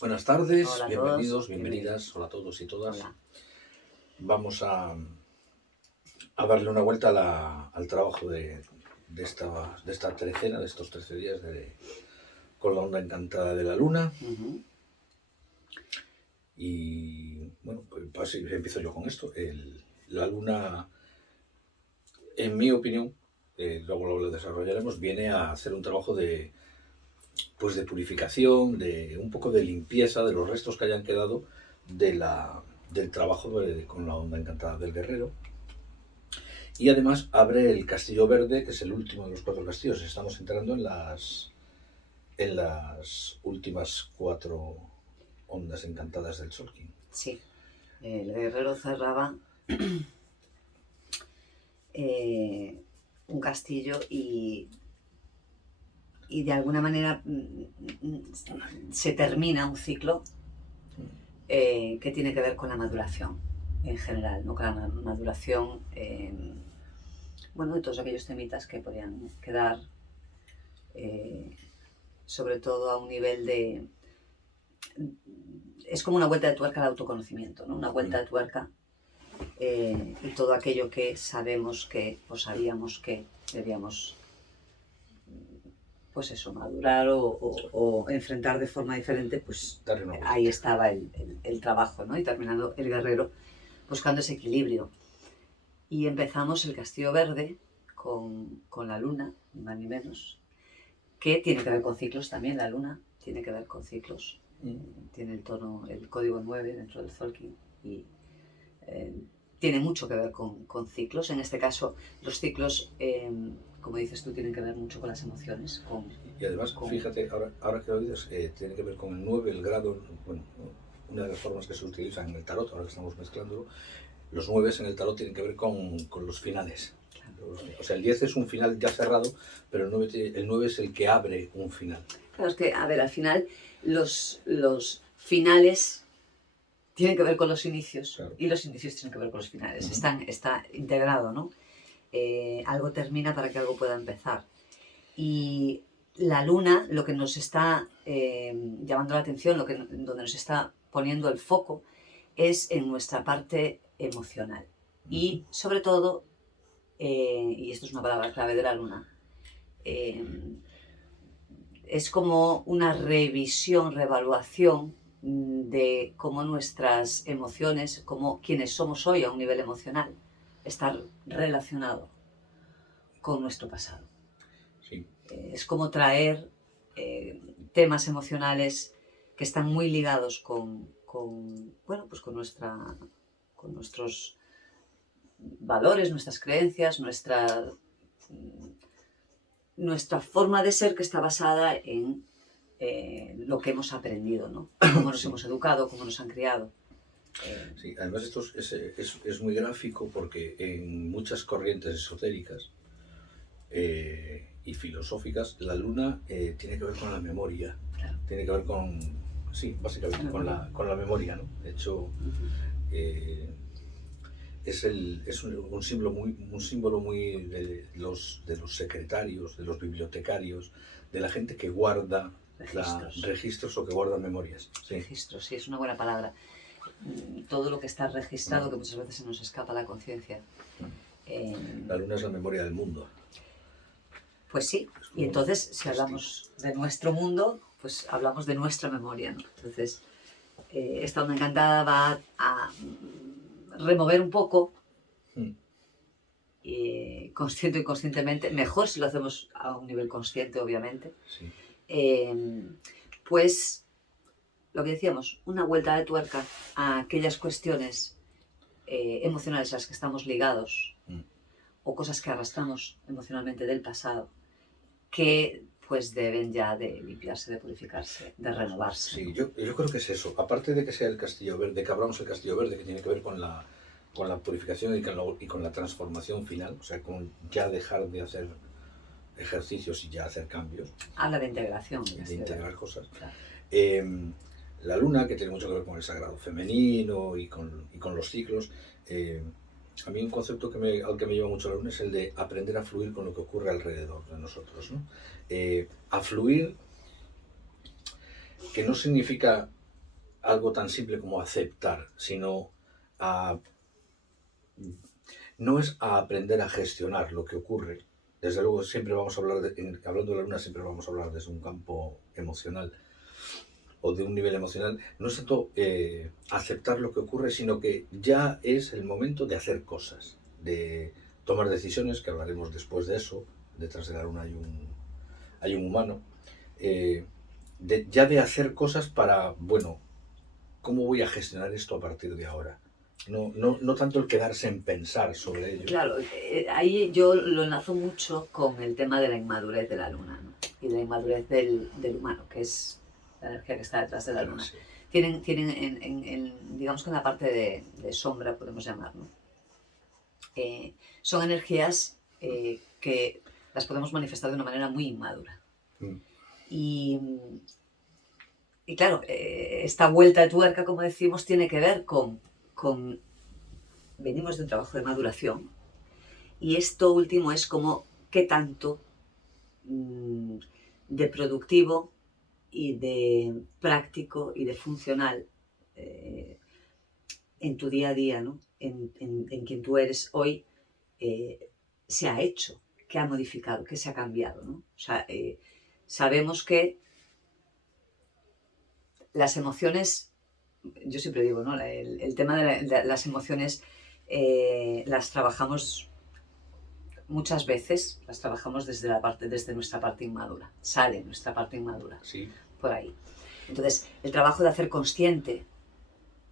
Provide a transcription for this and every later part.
Buenas tardes, Hola a bienvenidos, todos. bienvenidas, hola a todos y todas. Hola. Vamos a darle una vuelta al trabajo de esta trecena, de estos 13 días con la onda encantada de la luna. Y bueno, pues empiezo yo con esto. La luna, en mi opinión, luego lo desarrollaremos, viene a hacer un trabajo de purificación, de un poco de limpieza de los restos que hayan quedado del trabajo con la onda encantada del guerrero. Y además abre el Castillo Verde, que es el último de los 4 castillos. Estamos entrando en las últimas 4 ondas encantadas del Solkin. Sí, el guerrero cerraba un castillo y de alguna manera se termina un ciclo que tiene que ver con la maduración en general, ¿no? Con la maduración, bueno, de todos aquellos temitas que podían quedar, sobre todo a un nivel de... Es como una vuelta de tuerca al autoconocimiento, ¿no? Una vuelta de tuerca y todo aquello que sabemos que o sabíamos que debíamos, pues eso, madurar o enfrentar de forma diferente, pues ahí estaba el trabajo, ¿no? Y terminando el guerrero buscando ese equilibrio. Y empezamos el Castillo Verde con la luna, ni más ni menos, que tiene que ver con ciclos también. La luna tiene que ver con ciclos. Tiene el código 9 dentro del Tzolk'in y tiene mucho que ver con ciclos. En este caso, los ciclos, como dices tú, tienen que ver mucho con las emociones. Y además, fíjate, ahora que lo dices, tiene que ver con el 9, el grado, bueno, una de las formas que se utilizan en el tarot, ahora que estamos mezclándolo, los 9 en el tarot tienen que ver con los finales. O sea, el 10 es un final ya cerrado, pero el 9 es el que abre un final. Claro, es que, a ver, al final los finales tienen que ver con los inicios, claro, y los inicios tienen que ver con los finales. Está integrado, ¿no? Algo termina para que algo pueda empezar. Y la luna, lo que nos está llamando la atención, donde nos está poniendo el foco, es en nuestra parte emocional. Y sobre todo, y esto es una palabra clave de la luna, es como una revisión, reevaluación de cómo nuestras emociones, cómo quienes somos hoy a un nivel emocional, está relacionado con nuestro pasado. Sí. Es como traer temas emocionales que están muy ligados con nuestros valores, nuestras creencias, nuestra forma de ser, que está basada en lo que hemos aprendido, ¿no? Cómo nos hemos educado, cómo nos han criado. Sí, además esto es muy gráfico porque en muchas corrientes esotéricas y filosóficas, la luna tiene que ver con la memoria, claro, tiene que ver básicamente con la memoria, ¿no? De hecho, es un símbolo muy de los secretarios, de los bibliotecarios, de la gente que guarda registros o que guarda memorias. Sí. Registros, sí, es una buena palabra. Todo lo que está registrado, que muchas veces se nos escapa a la conciencia. La luna es la memoria del mundo. Pues sí, y entonces si hablamos de nuestro mundo, pues hablamos de nuestra memoria, ¿no? Entonces, esta onda encantada va a remover un poco, consciente o inconscientemente, mejor si lo hacemos a un nivel consciente, obviamente, sí, pues lo que decíamos, una vuelta de tuerca a aquellas cuestiones emocionales a las que estamos ligados, o cosas que arrastramos emocionalmente del pasado, que pues deben ya de limpiarse, de purificarse, de renovarse. Sí, yo creo que es eso. Aparte de que sea el Castillo Verde, que hablamos del Castillo Verde, que tiene que ver con la purificación y con la transformación final, o sea, con ya dejar de hacer ejercicios y ya hacer cambios. Habla de integración. De integrar cosas. Claro. La luna, que tiene mucho que ver con el sagrado femenino y con los ciclos. A mí un concepto al que me lleva mucho la luna es el de aprender a fluir con lo que ocurre alrededor de nosotros, ¿no? A fluir que no significa algo tan simple como aceptar, sino no es a aprender a gestionar lo que ocurre. Desde luego siempre vamos a hablar, hablando de la luna, siempre vamos a hablar desde un campo emocional o de un nivel emocional. No es tanto aceptar lo que ocurre, sino que ya es el momento de hacer cosas, de tomar decisiones, que hablaremos después de eso. Detrás de la luna hay un humano. Ya de hacer cosas para, bueno, ¿cómo voy a gestionar esto a partir de ahora? No tanto el quedarse en pensar sobre ello. Claro, ahí yo lo enlazo mucho con el tema de la inmadurez de la luna, ¿no? Y de la inmadurez del humano, que es la energía que está detrás de la luna. Sí. Tienen digamos que en la parte de sombra, podemos llamar, ¿no? Son energías que las podemos manifestar de una manera muy inmadura. Y claro, esta vuelta de tuerca, como decimos, tiene que ver con venimos de un trabajo de maduración y esto último es como qué tanto de productivo y de práctico y de funcional en tu día a día, ¿no? en quien tú eres hoy, se ha hecho, que ha modificado, que se ha cambiado, ¿no? O sea, sabemos que las emociones, yo siempre digo, ¿no? El tema de las emociones las trabajamos muchas veces, las trabajamos desde nuestra parte inmadura, sale nuestra parte inmadura, sí, por ahí. Entonces, el trabajo de hacer consciente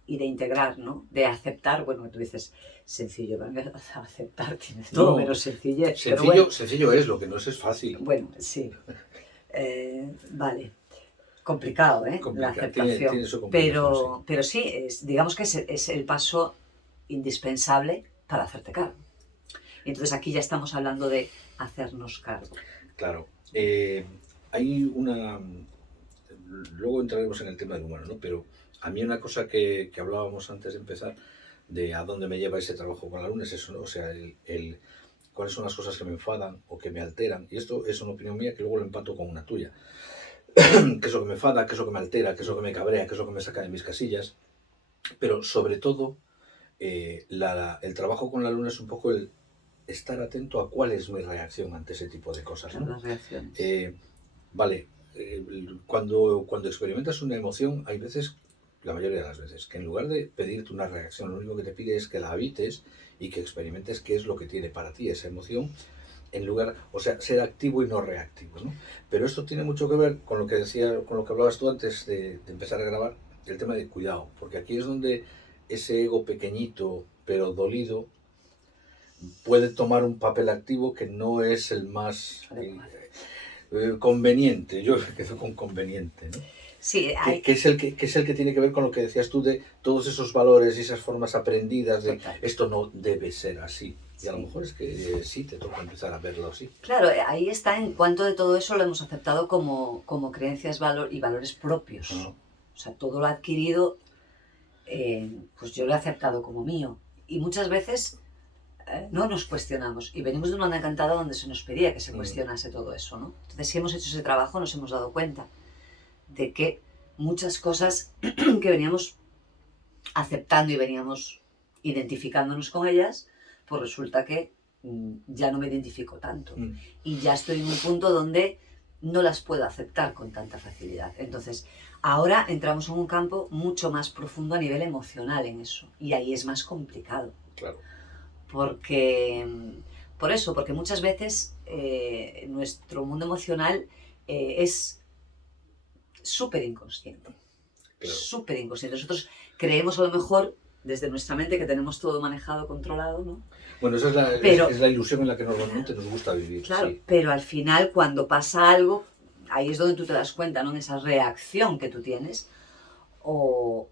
y de integrar, ¿no? De aceptar, bueno, tú dices, sencillo, aceptar tienes todo menos sencillez. Sencillo es, lo que no es fácil. Bueno, sí. Vale. Complicado, ¿eh? La aceptación. Tiene su complicación, pero sí, digamos que es el paso indispensable para hacerte cargo. Y entonces aquí ya estamos hablando de hacernos cargo. Claro. Hay una... Luego entraremos en el tema del humano, ¿no? Pero a mí una cosa que hablábamos antes de empezar, de a dónde me lleva ese trabajo con la luna, es eso, ¿no? O sea, cuáles son las cosas que me enfadan o que me alteran. Y esto es una opinión mía que luego lo empato con una tuya. ¿Qué es lo que me enfada? ¿Qué es lo que me altera? ¿Qué es lo que me cabrea? ¿Qué es lo que me saca de mis casillas? Pero sobre todo, el trabajo con la luna es un poco el estar atento a cuál es mi reacción ante ese tipo de cosas, ¿no? Las reacciones. Vale, cuando experimentas una emoción, hay veces, la mayoría de las veces, que en lugar de pedirte una reacción, lo único que te pide es que la habites y que experimentes qué es lo que tiene para ti esa emoción, en lugar, o sea, ser activo y no reactivo, ¿no? Pero esto tiene mucho que ver con lo que con lo que hablabas tú antes de empezar a grabar, el tema de cuidado, porque aquí es donde ese ego pequeñito pero dolido puede tomar un papel activo que no es el más conveniente. Yo me quedo con conveniente, ¿no? Sí, que es el que tiene que ver con lo que decías tú de todos esos valores y esas formas aprendidas de esto no debe ser así. Y a lo mejor es que sí te toca empezar a verlo así. Claro, ahí está, en cuanto de todo eso lo hemos aceptado como creencias y valores propios. O sea, todo lo adquirido, pues yo lo he aceptado como mío. Y muchas veces no nos cuestionamos. Y venimos de una onda encantada donde se nos pedía que se cuestionase todo eso, ¿no? Entonces, si hemos hecho ese trabajo, nos hemos dado cuenta de que muchas cosas que veníamos aceptando y veníamos identificándonos con ellas, pues resulta que ya no me identifico tanto. Y ya estoy en un punto donde no las puedo aceptar con tanta facilidad. Entonces, ahora entramos en un campo mucho más profundo a nivel emocional en eso. Y ahí es más complicado. Claro. Porque muchas veces nuestro mundo emocional es súper inconsciente. Claro. Súper inconsciente. Nosotros creemos a lo mejor desde nuestra mente que tenemos todo manejado, controlado, ¿no? Bueno, esa es la ilusión en la que normalmente nos gusta vivir. Claro, sí. Pero al final cuando pasa algo, ahí es donde tú te das cuenta, ¿no? En esa reacción que tú tienes, o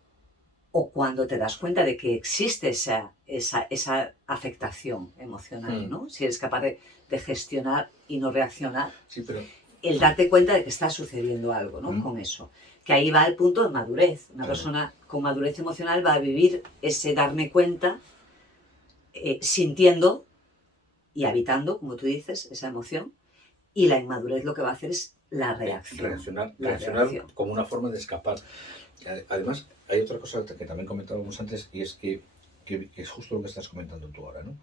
cuando te das cuenta de que existe esa afectación emocional, ¿no? Si eres capaz de gestionar y no reaccionar, sí, pero... el darte cuenta de que está sucediendo algo, ¿no? Con eso. Que ahí va el punto de madurez. Una persona con madurez emocional va a vivir ese darme cuenta, sintiendo y habitando, como tú dices, esa emoción. Y la inmadurez lo que va a hacer es La reacción. Reaccionar como una forma de escapar. Además, hay otra cosa que también comentábamos antes, y es que es justo lo que estás comentando tú ahora, ¿no?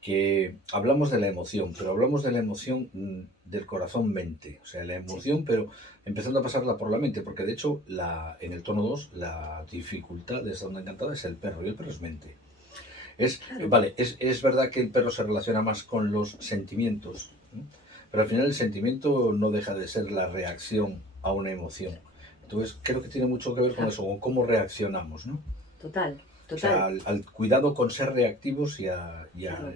Que hablamos de la emoción, pero hablamos de la emoción del corazón-mente, o sea, la emoción, sí, pero empezando a pasarla por la mente, porque de hecho en el tono 2 la dificultad de esta onda encantada es el perro, y el perro es mente. Vale, es verdad que el perro se relaciona más con los sentimientos, ¿no? Pero al final el sentimiento no deja de ser la reacción a una emoción. Entonces creo que tiene mucho que ver con eso, con cómo reaccionamos, ¿no? Total. O sea, al cuidado con ser reactivos y a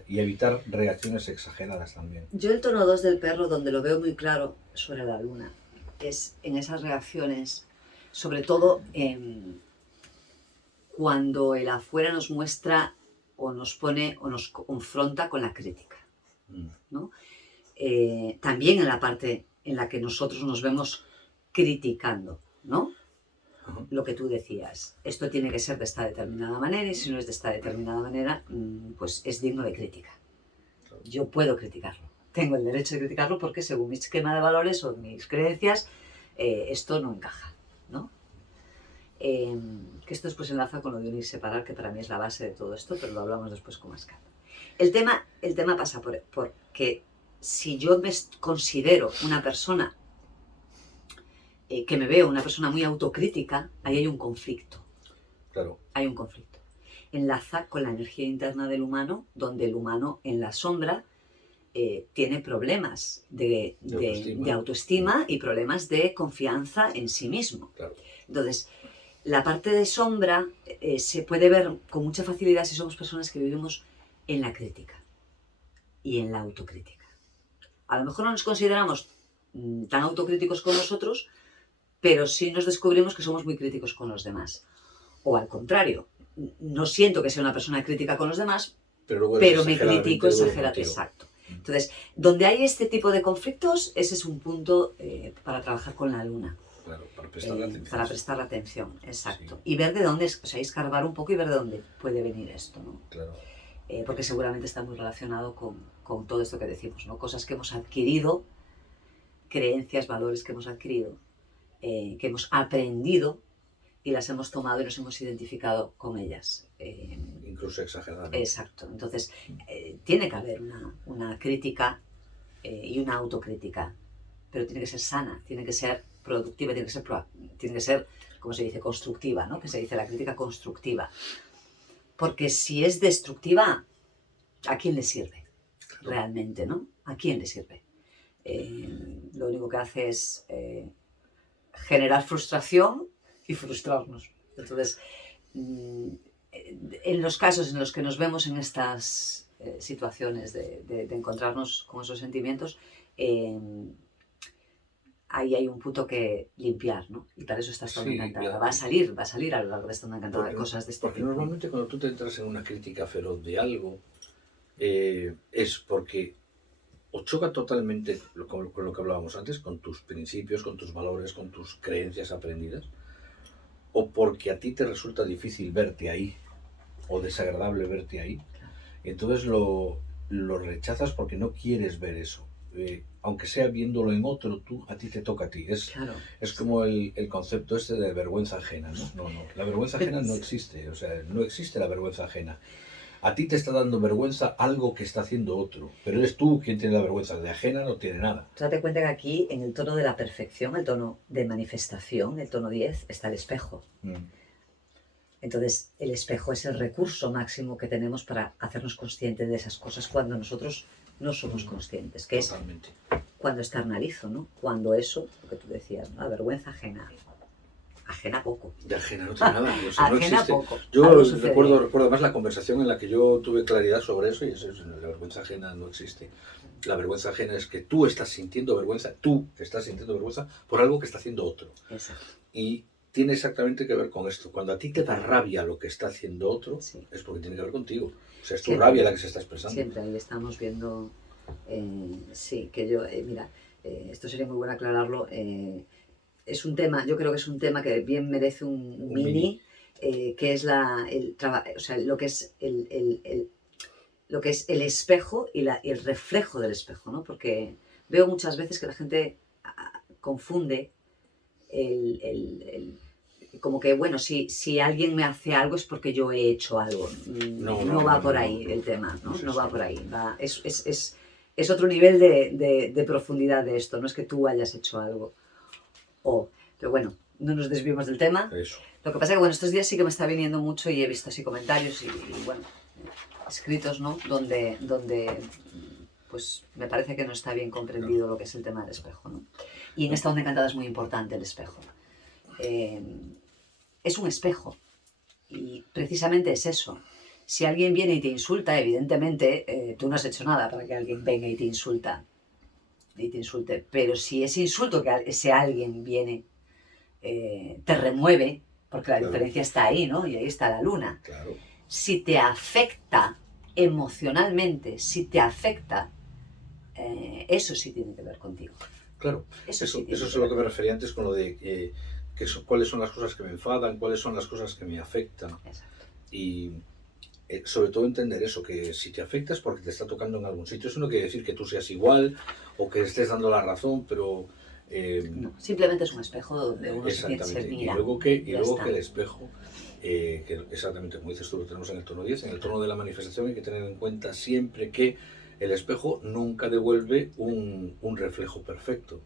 evitar reacciones exageradas también. Yo el tono 2 del perro, donde lo veo muy claro sobre la luna, es en esas reacciones, sobre todo cuando el afuera nos muestra o nos pone o nos confronta con la crítica, ¿no? También en la parte en la que nosotros nos vemos criticando, ¿no? Lo que tú decías, esto tiene que ser de esta determinada manera y si no es de esta determinada manera, pues es digno de crítica. Yo puedo criticarlo, tengo el derecho de criticarlo porque según mi esquema de valores o mis creencias, esto no encaja, ¿no? Que esto después enlaza con lo de unir y separar, que para mí es la base de todo esto, pero lo hablamos después con más calma. El tema pasa por que si yo me considero una persona que me veo una persona muy autocrítica, ahí hay un conflicto. Claro. Hay un conflicto. Enlaza con la energía interna del humano, donde el humano en la sombra tiene problemas de autoestima y problemas de confianza en sí mismo. Claro. Entonces, la parte de sombra se puede ver con mucha facilidad si somos personas que vivimos en la crítica y en la autocrítica. A lo mejor no nos consideramos tan autocríticos con nosotros, pero sí nos descubrimos que somos muy críticos con los demás. O al contrario, no siento que sea una persona crítica con los demás, pero me critico exageradamente. Exacto. Entonces, donde hay este tipo de conflictos, ese es un punto para trabajar con la luna. Claro, para prestarle atención. Para prestarle atención, exacto. Sí. Y ver de dónde, o sea, escarbar un poco y ver de dónde puede venir esto, ¿no? Claro. Porque seguramente está muy relacionado con todo esto que decimos, ¿no? Cosas que hemos adquirido, creencias, valores que hemos adquirido, que hemos aprendido y las hemos tomado y nos hemos identificado con ellas. Incluso exageradamente. Exacto. Entonces, tiene que haber una crítica y una autocrítica, pero tiene que ser sana, tiene que ser productiva, tiene que ser, como se dice, constructiva, ¿no? Que se dice la crítica constructiva. Porque si es destructiva, ¿a quién le sirve? Claro. Realmente, ¿no? ¿A quién le sirve? Lo único que hace es generar frustración y frustrarnos. Entonces, en los casos en los que nos vemos en estas situaciones de encontrarnos con esos sentimientos, ahí hay un punto que limpiar, ¿no? Y para eso está esta onda encantada. Claro. Va a salir a lo largo de esta onda encantada de cosas de este porque tipo. Porque normalmente cuando tú te entras en una crítica feroz de algo, es porque o choca totalmente con lo que hablábamos antes, con tus principios, con tus valores, con tus creencias aprendidas, o porque a ti te resulta difícil verte ahí, o desagradable verte ahí. Entonces lo rechazas porque no quieres ver eso. Aunque sea viéndolo en otro, a ti te toca a ti. Es como el concepto este de vergüenza ajena, ¿no? No, la vergüenza ajena no existe, o sea, no existe la vergüenza ajena. A ti te está dando vergüenza algo que está haciendo otro, pero eres tú quien tiene la vergüenza, de ajena no tiene nada. Date cuenta que aquí, en el tono de la perfección, el tono de manifestación, el tono 10, está el espejo. Entonces, el espejo es el recurso máximo que tenemos para hacernos conscientes de esas cosas cuando nosotros no somos conscientes, que Totalmente. Es cuando externalizo, ¿no? Cuando eso, lo que tú decías, ¿no? La vergüenza ajena. Ajena poco. De ajena no tiene nada. O sea, ajena no existe. Poco. Yo recuerdo además la conversación en la que yo tuve claridad sobre eso, y eso es, la vergüenza ajena no existe. La vergüenza ajena es que tú estás sintiendo vergüenza por algo que está haciendo otro. Exacto. Y tiene exactamente que ver con esto. Cuando a ti te da rabia lo que está haciendo otro, sí, es porque tiene que ver contigo. O sea, es tu siempre, rabia la que se está expresando. Siempre ahí estamos viendo, sí, que yo, mira, esto sería muy bueno aclararlo. Es un tema, yo creo que es un tema que bien merece un mini, que es lo que es lo que es el espejo y el reflejo del espejo, ¿no? Porque veo muchas veces que la gente confunde como que, bueno, si alguien me hace algo es porque yo he hecho algo. No va por ahí el tema, ¿no? No va por ahí. Es otro nivel de profundidad de esto, no es que tú hayas hecho algo. Pero bueno, no nos desviemos del tema. Eso. Lo que pasa es que, bueno, estos días sí que me está viniendo mucho y he visto así comentarios y bueno, escritos, ¿no? Donde pues me parece que no está bien comprendido lo que es el tema del espejo, ¿no? Y en esta onda encantada es muy importante el espejo. Es un espejo y precisamente es eso. Si alguien viene y te insulta, evidentemente tú no has hecho nada para que alguien venga y te insulte. Pero si ese insulto que ese alguien viene te remueve, porque la diferencia está ahí, ¿no? Y ahí está la luna. Claro. Si te afecta emocionalmente, si te afecta, eso sí tiene que ver contigo. Claro, eso es a lo que me refería antes con lo de cuáles son las cosas que me enfadan, cuáles son las cosas que me afectan. Exacto. Y sobre todo entender eso, que si te afecta es porque te está tocando en algún sitio. Eso no quiere decir que tú seas igual o que estés dando la razón, pero... no, simplemente es un espejo donde uno se mira. Y luego que el espejo, que exactamente como dices tú, lo tenemos en el tono 10, en el tono de la manifestación hay que tener en cuenta siempre que el espejo nunca devuelve un reflejo perfecto.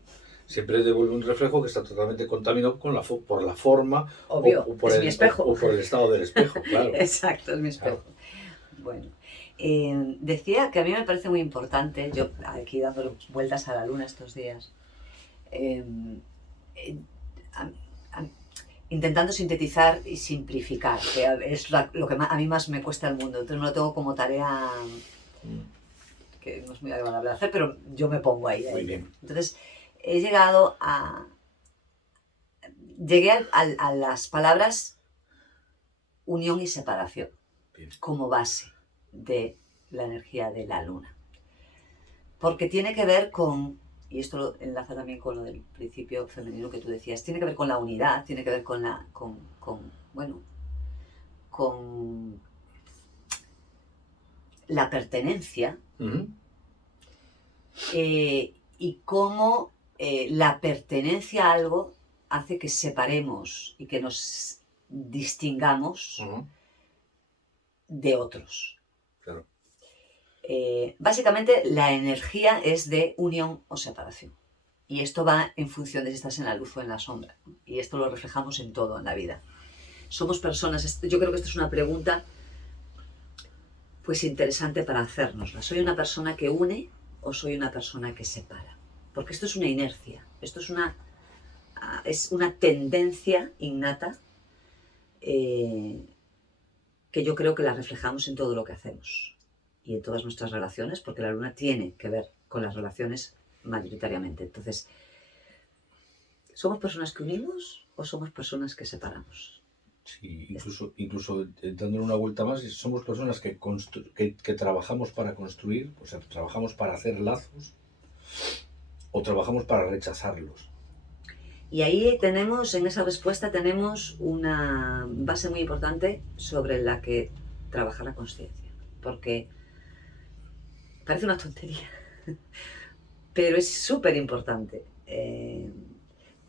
Siempre devuelve un reflejo que está totalmente contaminado por la forma. Obvio, o por es mi espejo. O por el estado del espejo, claro. Exacto, es mi espejo. Claro. Bueno, decía que a mí me parece muy importante, yo aquí dando vueltas a la luna estos días, intentando sintetizar y simplificar, que es lo que a mí más me cuesta el mundo, entonces no lo tengo como tarea que no es muy agradable de hacer, pero yo me pongo ahí. Muy bien. Entonces llegué a las palabras unión y separación como base de la energía de la luna, porque tiene que ver con, y esto lo enlaza también con lo del principio femenino que tú decías, tiene que ver con la unidad, tiene que ver con la pertenencia. Uh-huh. Y cómo la pertenencia a algo hace que separemos y que nos distingamos de otros. Claro. Básicamente la energía es de unión o separación. Y esto va en función de si estás en la luz o en la sombra. Y esto lo reflejamos en todo en la vida. Somos personas, yo creo que esto es una pregunta pues interesante para hacérnosla. ¿Soy una persona que une o soy una persona que separa? Porque esto es una inercia, esto es una tendencia innata que yo creo que la reflejamos en todo lo que hacemos y en todas nuestras relaciones, porque la luna tiene que ver con las relaciones mayoritariamente. Entonces, ¿somos personas que unimos o somos personas que separamos? Sí, incluso dándole una vuelta más, somos personas que trabajamos para construir, o sea, trabajamos para hacer lazos o trabajamos para rechazarlos. Y ahí tenemos, en esa respuesta tenemos una base muy importante sobre la que trabajar la consciencia, porque parece una tontería, pero es súper importante,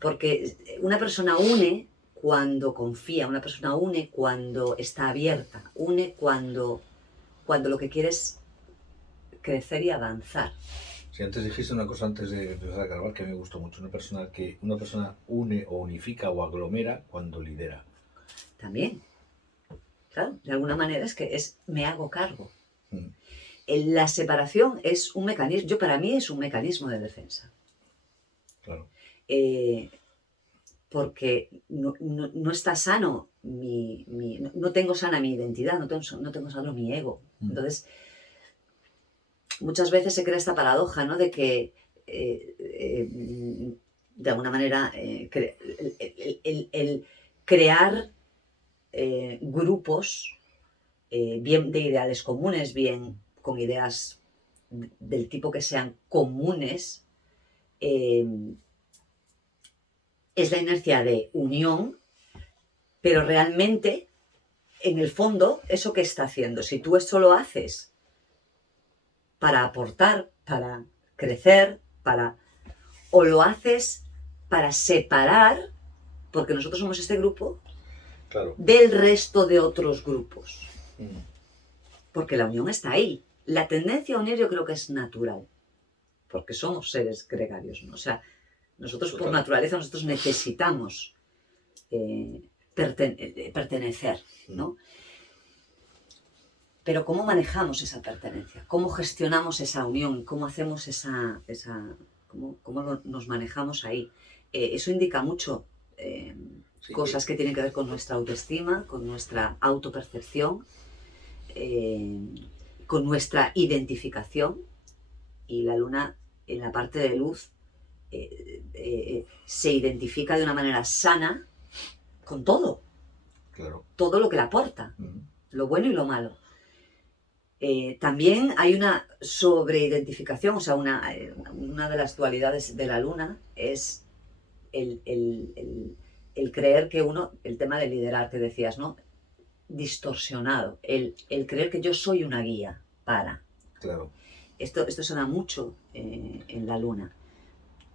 porque una persona une cuando confía, una persona une cuando está abierta, une cuando lo que quiere es crecer y avanzar. Si antes dijiste una cosa antes de empezar a grabar que me gustó mucho, una persona une o unifica o aglomera cuando lidera. También, claro, de alguna manera me hago cargo. La separación es un mecanismo, para mí es un mecanismo de defensa. Claro. Porque no está sano no tengo sana mi identidad, no tengo sano mi ego. Entonces, muchas veces se crea esta paradoja, ¿no? De que de alguna manera el crear grupos bien de ideales comunes, bien con ideas del tipo que sean comunes, es la inercia de unión, pero realmente, en el fondo, ¿eso qué está haciendo? Si tú esto lo haces para aportar, para crecer, o lo haces para separar, porque nosotros somos este grupo, claro, del resto de otros grupos. Porque la unión está ahí. La tendencia a unir yo creo que es natural, porque somos seres gregarios, ¿no? O sea, nosotros por naturaleza nosotros necesitamos pertenecer, ¿no? Pero ¿cómo manejamos esa pertenencia? ¿Cómo gestionamos esa unión? ¿Cómo hacemos cómo nos manejamos ahí? Eso indica mucho cosas que tienen que ver con nuestra autoestima, con nuestra autopercepción, con nuestra identificación. Y la luna, en la parte de luz, se identifica de una manera sana con todo. Claro. Todo lo que le aporta, lo bueno y lo malo. También hay una sobreidentificación, o sea, una de las dualidades de la luna es el creer que uno, el tema de liderar que decías, ¿no? Distorsionado, el creer que yo soy una guía para. Claro. Esto se da mucho en la luna.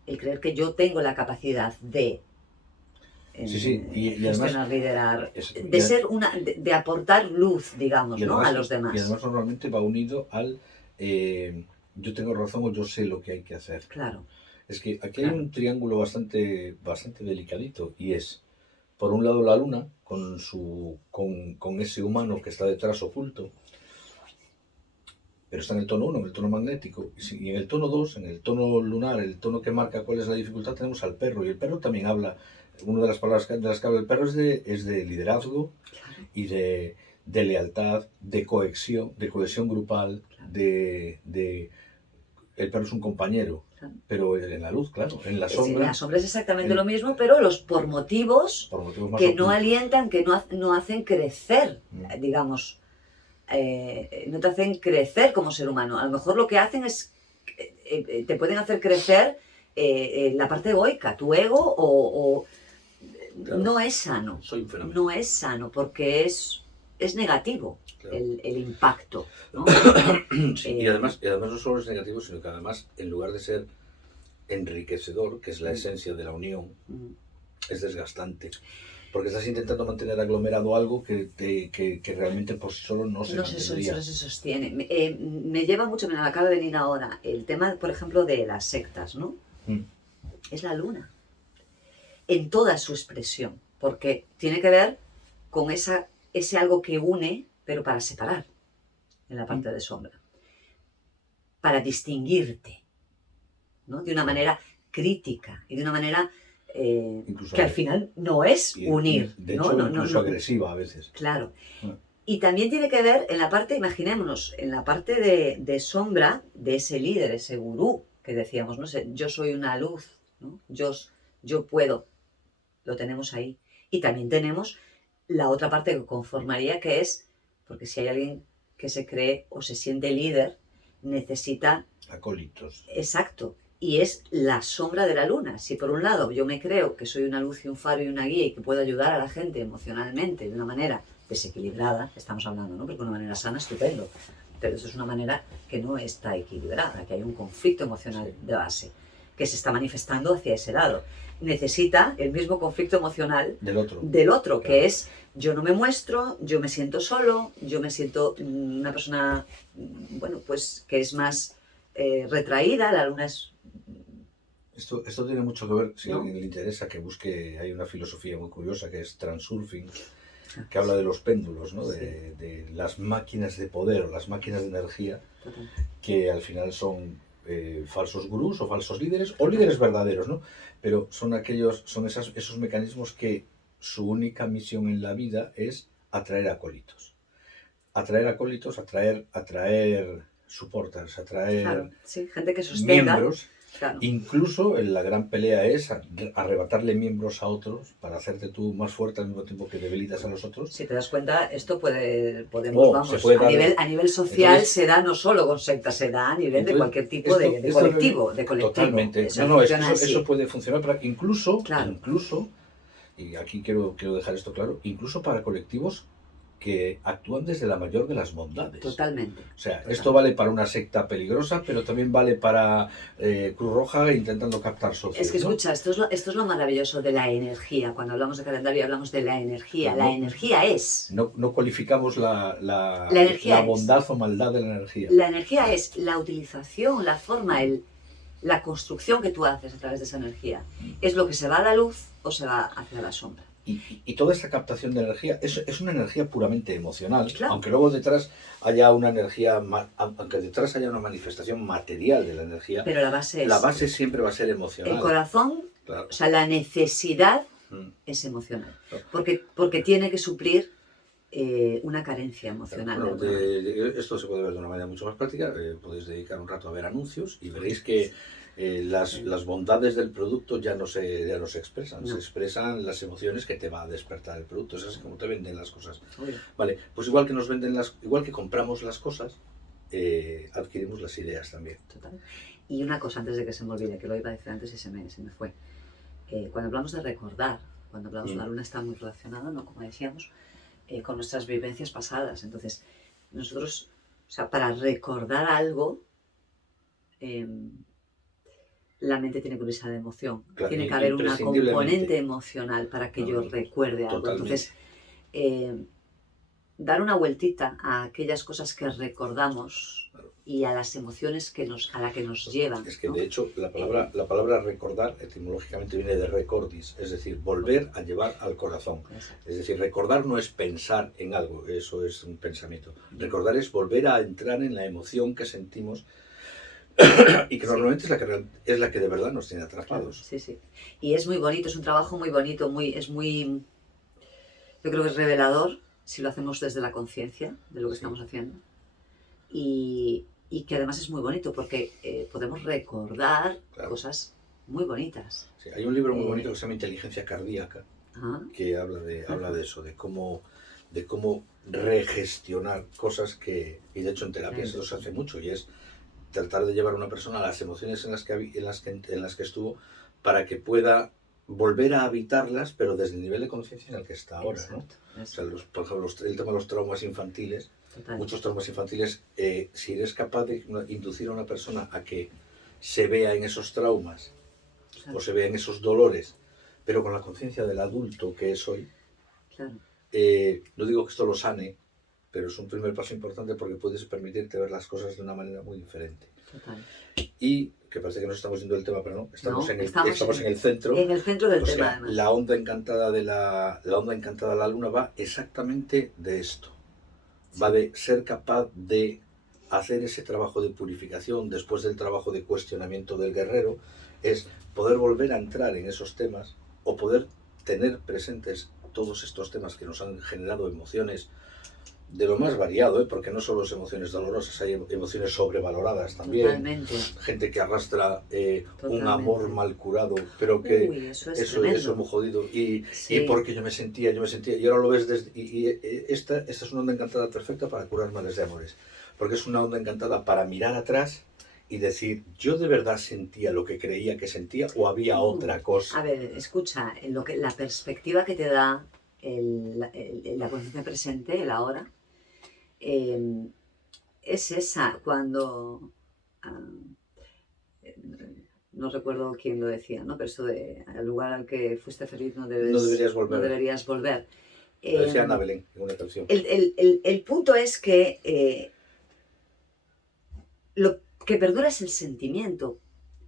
El creer que yo tengo la capacidad de y además, liderar, de aportar luz, digamos, además, ¿no? A los demás. Y además normalmente va unido al yo tengo razón o yo sé lo que hay que hacer. Claro. Es que aquí hay un triángulo bastante delicadito, y es, por un lado, la luna con ese humano que está detrás oculto, pero está en el tono 1, en el tono magnético, y en el tono 2, en el tono lunar, el tono que marca cuál es la dificultad, tenemos al perro, y el perro también habla. Una de las palabras de las que habla el perro es de liderazgo, claro, y de lealtad, de cohesión grupal, claro, el perro es un compañero, claro, pero en la luz, claro, en la sombra. En la sombra es exactamente lo mismo, pero por motivos que ocultos, no alientan, que no hacen crecer, digamos, no te hacen crecer como ser humano. A lo mejor lo que hacen es, te pueden hacer crecer la parte egoica, tu ego, claro, no es sano. Soy un fenómeno. No es sano porque es negativo, claro, el impacto, ¿no? Sí, y además no solo es negativo, sino que además, en lugar de ser enriquecedor, que es la esencia de la unión, es desgastante. Porque estás intentando mantener aglomerado algo que realmente por sí solo no se mantendría. No se sostiene. Me lleva mucho, me acaba de venir ahora, el tema, por ejemplo, de las sectas, ¿no? Es la luna, en toda su expresión, porque tiene que ver con ese algo que une, pero para separar, en la parte de sombra, para distinguirte, ¿no? De una manera crítica y de una manera que al final no es unir. De hecho, incluso agresiva a veces. Claro. Y también tiene que ver en la parte, imaginémonos, en la parte de sombra de ese líder, ese gurú que decíamos, no sé, yo soy una luz, ¿no? Yo puedo, lo tenemos ahí. Y también tenemos la otra parte que conformaría, que es, porque si hay alguien que se cree o se siente líder, necesita acólitos. Exacto. Y es la sombra de la luna. Si por un lado yo me creo que soy una luz y un faro y una guía y que puedo ayudar a la gente emocionalmente de una manera desequilibrada, estamos hablando, ¿no? Porque de una manera sana, estupendo. Pero eso es una manera que no está equilibrada, que hay un conflicto emocional de base que se está manifestando hacia ese lado. Necesita el mismo conflicto emocional del otro, claro, que es yo no me muestro, yo me siento solo, yo me siento una persona, bueno, pues que es más retraída, la luna es... Esto tiene mucho que ver, si a alguien le interesa, que busque, hay una filosofía muy curiosa que es transurfing, que habla de los péndulos, ¿no? De las máquinas de poder o las máquinas de energía, que al final son falsos gurús o falsos líderes, o líderes verdaderos, ¿no? Pero son esos mecanismos que su única misión en la vida es atraer acólitos. Atraer supporters, atraer, claro, sí, gente que sostenga miembros. Claro. Incluso la gran pelea es arrebatarle miembros a otros para hacerte tú más fuerte al mismo tiempo que debilitas a los otros. Si te das cuenta, esto a nivel social. Entonces, se da no solo con sectas, se da a nivel de cualquier tipo de colectivo. Totalmente. Eso puede funcionar para incluso, y aquí quiero dejar esto claro, incluso para colectivos que actúan desde la mayor de las bondades. Totalmente. O sea, totalmente. Esto vale para una secta peligrosa, pero también vale para Cruz Roja intentando captar socios. Es que ¿no? escucha, esto es lo maravilloso de la energía. Cuando hablamos de calendario hablamos de la energía. La energía es... No cualificamos la bondad o maldad de la energía. La energía es la utilización, la forma, la construcción que tú haces a través de esa energía. Es lo que se va a la luz o se va hacia la sombra. Y toda esta captación de energía es una energía puramente emocional, claro. Aunque luego detrás haya una energía, aunque detrás haya una manifestación material de la energía, pero la base siempre va a ser emocional. El corazón, claro. O sea, la necesidad es emocional, porque tiene que suplir una carencia emocional. Bueno, esto se puede ver de una manera mucho más práctica. Podéis dedicar un rato a ver anuncios y veréis que las bondades del producto ya no se expresan, se expresan las emociones que te va a despertar el producto. Es así como te venden las cosas. Vale, pues igual que nos venden igual que compramos las cosas, adquirimos las ideas también. Total. Y una cosa antes de que se me olvide, que lo iba a decir antes y se me fue. Cuando hablamos de recordar, cuando hablamos de la luna está muy relacionada, ¿no? Como decíamos, con nuestras vivencias pasadas. Entonces, nosotros, o sea, para recordar algo, la mente tiene que unirse a la emoción. Claro, tiene que haber una componente emocional para que yo recuerde algo. Entonces, dar una vueltita a aquellas cosas que recordamos y a las emociones a las que nos llevan. Es que, de hecho, la palabra recordar etimológicamente viene de recordis, es decir, volver a llevar al corazón. Exacto. Es decir, recordar no es pensar en algo, eso es un pensamiento. Recordar es volver a entrar en la emoción que sentimos y que normalmente es la que de verdad nos tiene atrapados. Sí, sí. Y es muy bonito, es un trabajo muy bonito, yo creo que es revelador si lo hacemos desde la conciencia de lo que estamos haciendo. Y que además es muy bonito porque podemos recordar cosas muy bonitas. Sí, hay un libro muy bonito que se llama Inteligencia Cardíaca, que habla de eso, de cómo regestionar cosas y de hecho en terapia eso se hace mucho, y es tratar de llevar a una persona a las emociones en las que estuvo para que pueda volver a habitarlas, pero desde el nivel de conciencia en el que está ahora. Exacto, ¿no? O sea, por ejemplo, el tema de los traumas infantiles. Total. Muchos traumas infantiles, si eres capaz de inducir a una persona a que se vea en esos traumas, claro, o se vea en esos dolores, pero con la conciencia del adulto que es hoy, claro, no digo que esto lo sane, pero es un primer paso importante porque puedes permitirte ver las cosas de una manera muy diferente. Total. Y que parece que nos estamos yendo del tema, pero no, estamos en el centro. En el centro del tema, sea, además. La onda encantada de la luna va exactamente de esto. Sí. Va de ser capaz de hacer ese trabajo de purificación después del trabajo de cuestionamiento del guerrero, es poder volver a entrar en esos temas o poder tener presentes todos estos temas que nos han generado emociones de lo más variado, porque no solo es emociones dolorosas, hay emociones sobrevaloradas también. Totalmente. Gente que arrastra un amor mal curado, pero que eso es muy jodido. Y porque yo me sentía, y ahora lo ves esta es una onda encantada perfecta para curar males de amores, porque es una onda encantada para mirar atrás y decir, yo de verdad sentía lo que creía que sentía o había otra cosa. A ver, escucha, la perspectiva que te da la conciencia presente, el ahora, es esa. Cuando no recuerdo quién lo decía, ¿no? Pero eso de al lugar al que fuiste feliz no deberías volver. Lo decía Ana Belén en una canción. El punto es que lo que perdura es el sentimiento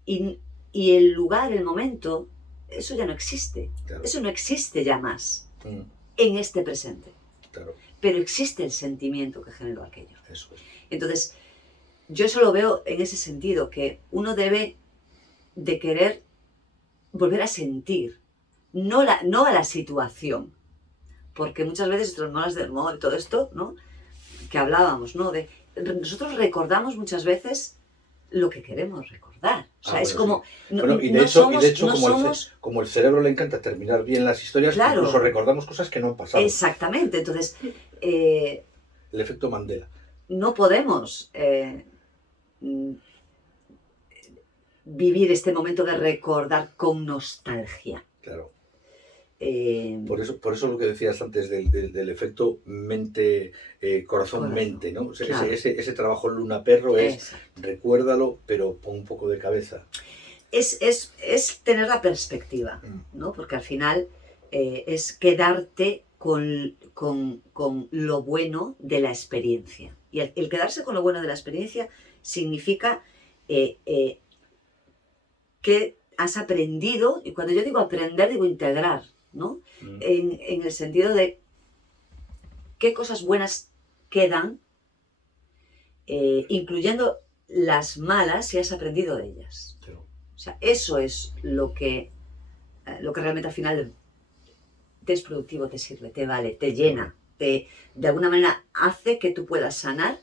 y el lugar, el momento, eso ya no existe. Claro. Eso no existe ya más en este presente. Claro. Pero existe el sentimiento que generó aquello. Eso es. Entonces, yo eso lo veo en ese sentido, que uno debe de querer volver a sentir, no a la situación, porque muchas veces estas molas del modo y todo esto, ¿no? Que hablábamos, ¿no? Nosotros recordamos muchas veces lo que queremos recordar. O sea, es como... Sí. Y de hecho como el cerebro le encanta terminar bien las historias, claro, incluso recordamos cosas que no han pasado. Exactamente. Entonces... el efecto Mandela. No podemos vivir este momento de recordar con nostalgia. Claro. Por eso lo que decías antes del efecto mente, corazón-mente, ¿no? Claro. Ese trabajo luna-perro es, recuérdalo, pero pon un poco de cabeza. Es tener la perspectiva, ¿no? Porque al final es quedarte con lo bueno de la experiencia. Y el quedarse con lo bueno de la experiencia significa que has aprendido, y cuando yo digo aprender, digo integrar, ¿no? En el sentido de qué cosas buenas quedan, incluyendo las malas si has aprendido de ellas. Pero, o sea, eso es lo que realmente al final te es productivo, te sirve, te vale, te llena, de alguna manera hace que tú puedas sanar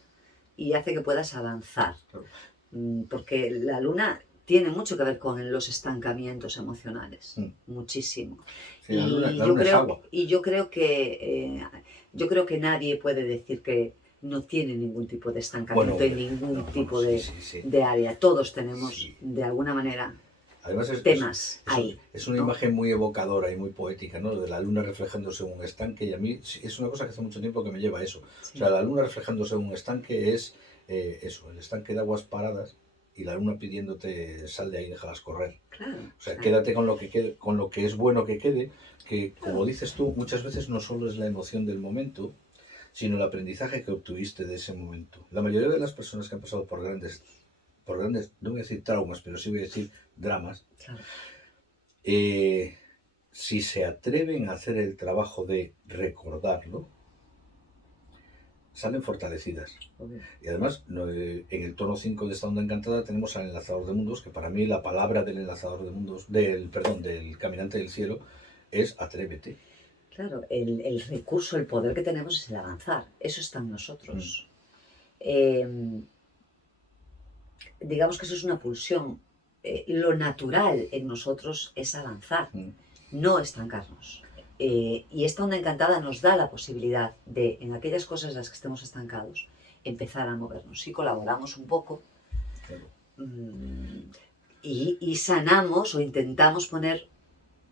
y hace que puedas avanzar. Porque la luna tiene mucho que ver con los estancamientos emocionales, muchísimo. Sí, yo creo que nadie puede decir que no tiene ningún tipo de estancamiento en ningún tipo de área. Todos tenemos, de alguna manera, además temas ahí. Es una imagen muy evocadora y muy poética, ¿no? De la luna reflejándose en un estanque, y a mí es una cosa que hace mucho tiempo que me lleva a eso. Sí. O sea, la luna reflejándose en un estanque es eso, el estanque de aguas paradas, y la luna pidiéndote sal de ahí y déjalas correr. Claro, o sea, quédate con lo que es bueno que quede, que como dices tú, muchas veces no solo es la emoción del momento, sino el aprendizaje que obtuviste de ese momento. La mayoría de las personas que han pasado por grandes, no voy a decir traumas, pero sí voy a decir dramas, claro. Si se atreven a hacer el trabajo de recordarlo, salen fortalecidas. Okay. Y además, en el tono 5 de esta onda encantada tenemos al enlazador de mundos, que para mí la palabra del enlazador de mundos, del caminante del cielo, es atrévete. Claro, el recurso, el poder que tenemos es el avanzar. Eso está en nosotros. Digamos que eso es una pulsión. Lo natural en nosotros es avanzar, no estancarnos. Y esta onda encantada nos da la posibilidad de, en aquellas cosas en las que estemos estancados, empezar a movernos. Si colaboramos un poco y sanamos o intentamos poner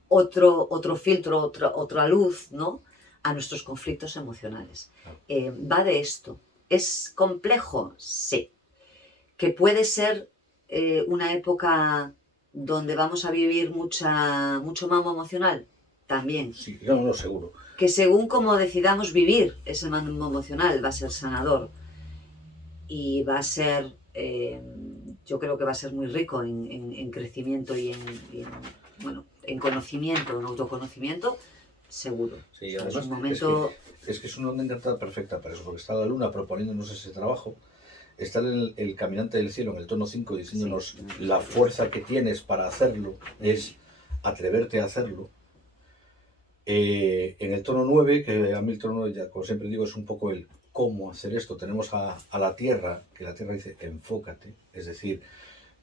otro filtro, otra luz, ¿no?, a nuestros conflictos emocionales. Va de esto. ¿Es complejo? Sí. ¿Que puede ser una época donde vamos a vivir mucho mambo emocional? También. Sí, no, seguro. Que según como decidamos vivir ese mambo emocional va a ser sanador y va a ser, yo creo que va a ser muy rico en crecimiento y en conocimiento, en autoconocimiento, seguro. Sí, además es un momento... es que es una onda encantada perfecta para eso, porque está la luna proponiéndonos ese trabajo. Está el caminante del cielo en el tono 5 diciéndonos la fuerza que tienes para hacerlo es atreverte a hacerlo. En el tono 9, que a mí el tono 9, ya, como siempre digo, es un poco el cómo hacer esto. Tenemos a la Tierra, que la Tierra dice enfócate. Es decir,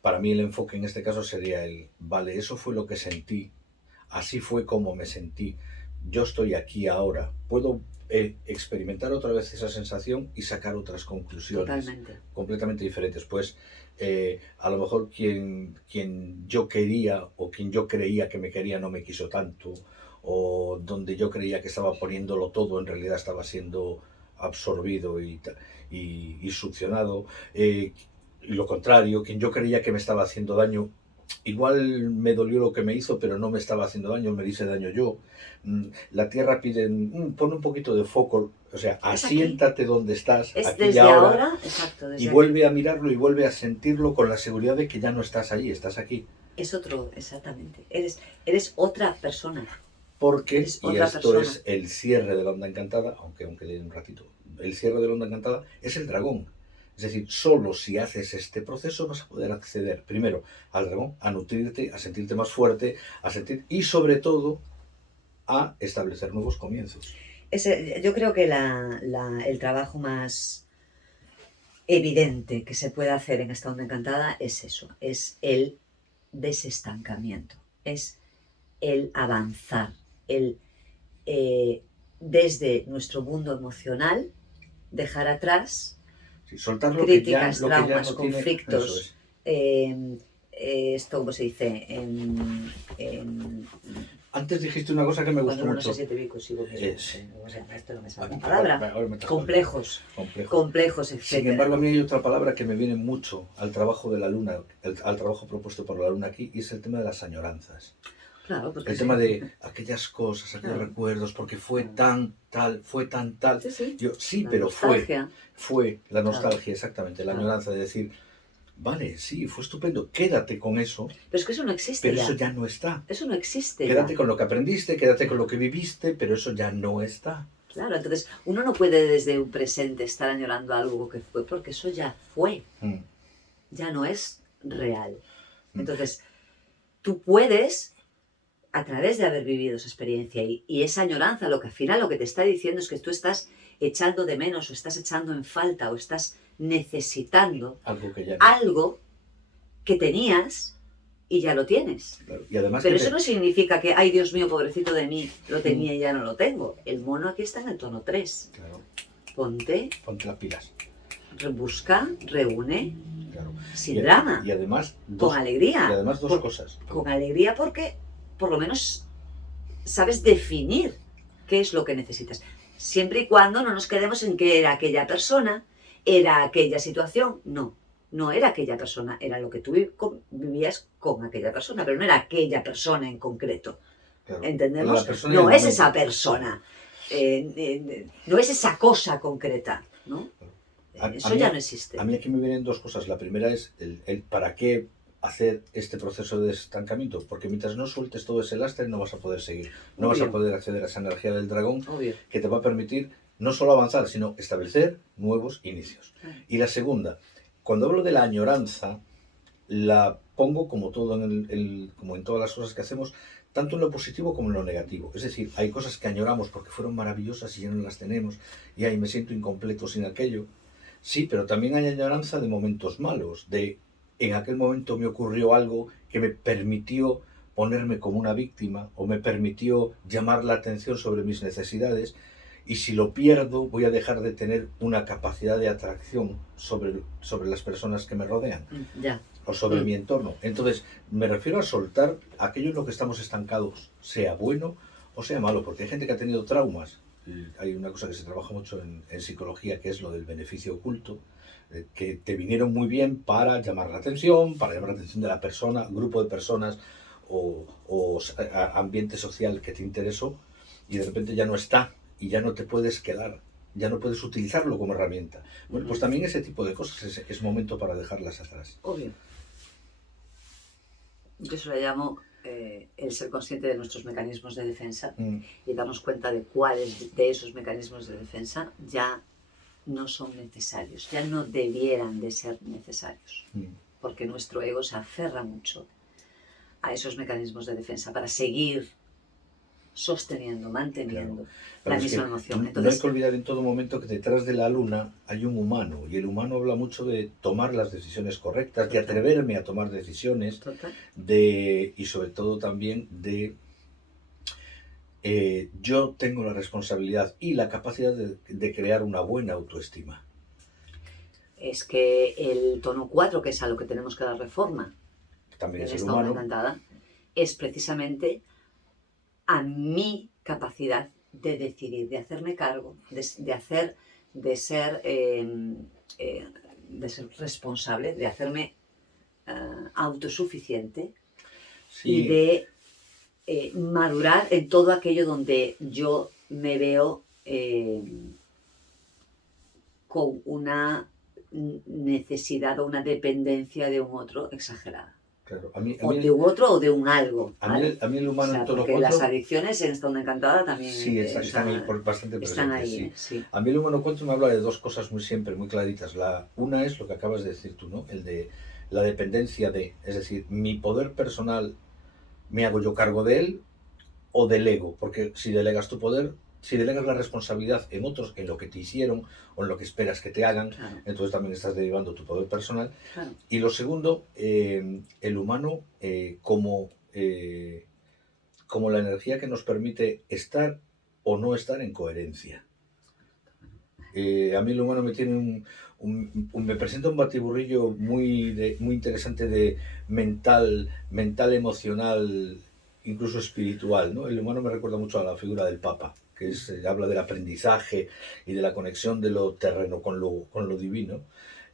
para mí el enfoque en este caso sería vale, eso fue lo que sentí, así fue como me sentí, yo estoy aquí ahora, puedo experimentar otra vez esa sensación y sacar otras conclusiones. Totalmente. Completamente diferentes. Pues a lo mejor quien yo quería o quien yo creía que me quería no me quiso tanto, o donde yo creía que estaba poniéndolo todo en realidad estaba siendo absorbido y succionado. Lo contrario, quien yo creía que me estaba haciendo daño, igual me dolió lo que me hizo, pero no me estaba haciendo daño, me hice daño yo. La Tierra pide, pon un poquito de foco, o sea, asiéntate donde estás, es aquí desde y ahora, ahora, exacto, y vuelve a mirarlo y vuelve a sentirlo con la seguridad de que ya no estás allí, estás aquí. Es otro, exactamente, eres otra persona. Porque, y esto es el cierre de la onda encantada, aunque le un ratito, el cierre de la onda encantada es el dragón. Es decir, solo si haces este proceso vas a poder acceder, primero, al dragón, a nutrirte, a sentirte más fuerte, y sobre todo, a establecer nuevos comienzos. Yo creo que el trabajo más evidente que se puede hacer en esta onda encantada es eso, es el desestancamiento, es el avanzar, desde nuestro mundo emocional, dejar atrás soltar críticas, traumas, conflictos, esto, ¿cómo se dice? Antes dijiste una cosa que me gustó Cuando mucho. No sé si te vi consigo mismo. O sea, esto no me sale la Ahora palabra. me estás Complejos, etc. Sin embargo, a mí hay otra palabra que me viene mucho al trabajo de la luna, al trabajo propuesto por la luna aquí, y es el tema de las añoranzas. Claro, porque El tema de aquellas cosas, aquellos Claro. recuerdos, porque fue Claro. tan tal, fue tan tal. Sí. Yo, sí, La pero nostalgia. fue la nostalgia, Claro. exactamente, la Claro. añoranza de decir, vale, sí, fue estupendo, quédate con eso. Pero es que eso no existe Pero ya. eso ya no está. Eso no existe Quédate ya. con lo que aprendiste, quédate con lo que viviste, pero eso ya no está. Claro, entonces uno no puede desde un presente estar añorando algo que fue, porque eso ya fue. Ya no es real. Entonces, tú puedes, a través de haber vivido esa experiencia y esa añoranza, lo que al final lo que te está diciendo es que tú estás echando de menos o estás echando en falta o estás necesitando algo que tenías y ya lo tienes. Claro. Y además pero eso no significa que, ay Dios mío, pobrecito de mí, lo tenía y ya no lo tengo. El mono aquí está en el tono 3. Claro. Ponte las pilas. Busca, reúne, claro. sin drama. Y además, con alegría. Y además dos cosas. Con alegría porque por lo menos sabes definir qué es lo que necesitas. Siempre y cuando no nos quedemos en que era aquella persona, era aquella situación. No era aquella persona, era lo que tú vivías con aquella persona, pero no era aquella persona en concreto. Claro. ¿Entendemos? No es esa persona, no es esa cosa concreta, ¿no? Eso ya no existe. A mí aquí me vienen dos cosas. La primera es el para qué hacer este proceso de estancamiento, porque mientras no sueltes todo ese lastre no vas a poder seguir, no vas a poder acceder a esa energía del dragón que te va a permitir no solo avanzar, sino establecer nuevos inicios. Y la segunda, cuando hablo de la añoranza, la pongo como todo como en todas las cosas que hacemos, tanto en lo positivo como en lo negativo. Es decir, hay cosas que añoramos porque fueron maravillosas y ya no las tenemos, y ahí me siento incompleto sin aquello. Sí, pero también hay añoranza de momentos malos, de en aquel momento me ocurrió algo que me permitió ponerme como una víctima o me permitió llamar la atención sobre mis necesidades, y si lo pierdo voy a dejar de tener una capacidad de atracción sobre las personas que me rodean o sobre mi entorno. Entonces me refiero a soltar aquello en lo que estamos estancados, sea bueno o sea malo, porque hay gente que ha tenido traumas. Hay una cosa que se trabaja mucho en psicología, que es lo del beneficio oculto, que te vinieron muy bien para llamar la atención de la persona, grupo de personas o ambiente social que te interesó, y de repente ya no está y ya no te puedes quedar, ya no puedes utilizarlo como herramienta. Bueno, pues también ese tipo de cosas es momento para dejarlas atrás. Obvio. Yo eso le llamo el ser consciente de nuestros mecanismos de defensa y darnos cuenta de cuáles de esos mecanismos de defensa ya no son necesarios, ya no debieran de ser necesarios, porque nuestro ego se aferra mucho a esos mecanismos de defensa para seguir sosteniendo, manteniendo la misma emoción. Entonces, no hay que olvidar en todo momento que detrás de la luna hay un humano, y el humano habla mucho de tomar las decisiones correctas, de atreverme a tomar decisiones, y sobre todo también de yo tengo la responsabilidad y la capacidad de crear una buena autoestima. Es que el tono 4, que es a lo que tenemos que dar reforma, también en es el esta humano, onda encantada, es precisamente a mi capacidad de decidir, de hacerme cargo, de ser responsable, de hacerme autosuficiente, y de madurar en todo aquello donde yo me veo con una necesidad o una dependencia de un otro exagerada. Claro, o de un otro o de un algo. ¿Vale? A mí el humano en tono 4... Porque las adicciones en esta onda encantada también están ahí bastante presentes. Están ahí, sí. A mí el humano 4 me habla de dos cosas muy claritas. Una es lo que acabas de decir tú, ¿no? El de la dependencia es decir, mi poder personal, ¿me hago yo cargo de él o delego? Porque si delegas tu poder, si delegas la responsabilidad en otros, en lo que te hicieron o en lo que esperas que te hagan, entonces también estás derivando tu poder personal. Y lo segundo, el humano como la energía que nos permite estar o no estar en coherencia. A mí el humano me tiene me presenta un batiburrillo muy interesante de mental, emocional incluso espiritual, ¿no? El humano me recuerda mucho a la figura del Papa, que habla del aprendizaje y de la conexión de lo terreno con lo divino.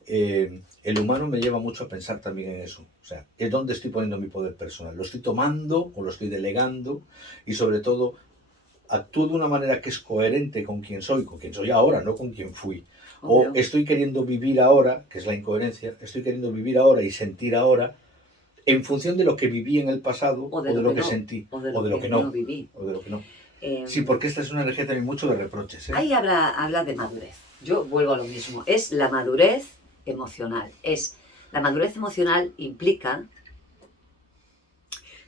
El humano me lleva mucho a pensar también en eso. O sea, ¿es dónde estoy poniendo mi poder personal? ¿Lo estoy tomando o lo estoy delegando? Y sobre todo, actúo de una manera que es coherente con quien soy ahora, no con quien fui. O estoy queriendo vivir ahora, que es la incoherencia, estoy queriendo vivir ahora y sentir ahora en función de lo que viví en el pasado o de lo que sentí, o de lo que no viví. O de lo que no. Sí, porque esta es una energía también mucho de reproches. Ahí habla de madurez. Yo vuelvo a lo mismo. Es la madurez emocional. La madurez emocional implica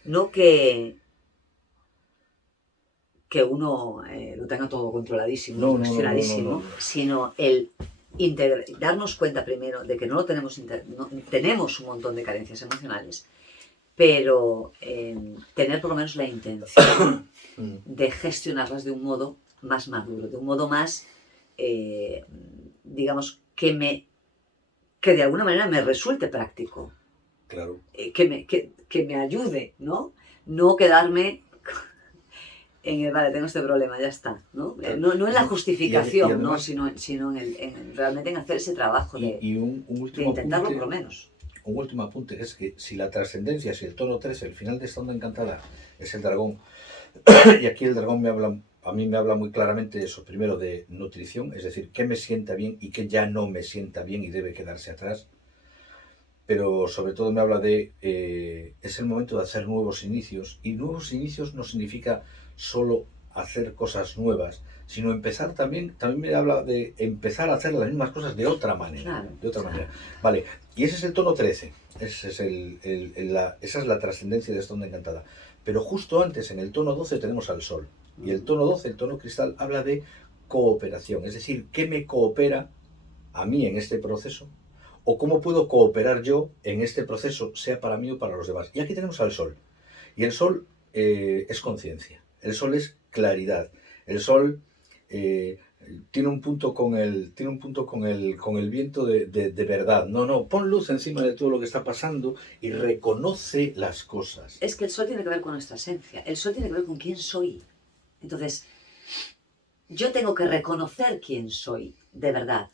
no que uno lo tenga todo controladísimo, gestionadísimo, sino el darnos cuenta primero de que no tenemos un montón de carencias emocionales, pero tener por lo menos la intención de gestionarlas de un modo más maduro, de un modo más, digamos, que de alguna manera me resulte práctico. Claro. Que me ayude, ¿no? No quedarme vale, tengo este problema, ya está, ¿no? No en la justificación, además, ¿no? sino realmente en hacer ese trabajo de intentarlo por lo menos. Un último apunte es que si la trascendencia, si el tono 3, el final de esta onda encantada es el dragón, y aquí el dragón a mí me habla muy claramente de eso, primero de nutrición, es decir, qué me sienta bien y qué ya no me sienta bien y debe quedarse atrás, pero sobre todo me habla de, es el momento de hacer nuevos inicios, y nuevos inicios no significa solo hacer cosas nuevas, sino empezar también me habla de empezar a hacer las mismas cosas de otra manera. Manera. Vale, y ese es el tono 13, esa es la trascendencia de esta onda encantada. Pero justo antes, en el tono 12, tenemos al sol. Y el tono 12, el tono cristal, habla de cooperación, es decir, ¿qué me coopera a mí en este proceso? O cómo puedo cooperar yo en este proceso, sea para mí o para los demás. Y aquí tenemos al sol. Y el sol es conciencia. El sol es claridad. El sol tiene un punto con el viento de verdad. No, pon luz encima de todo lo que está pasando y reconoce las cosas. Es que el sol tiene que ver con nuestra esencia. El sol tiene que ver con quién soy. Entonces, yo tengo que reconocer quién soy, de verdad.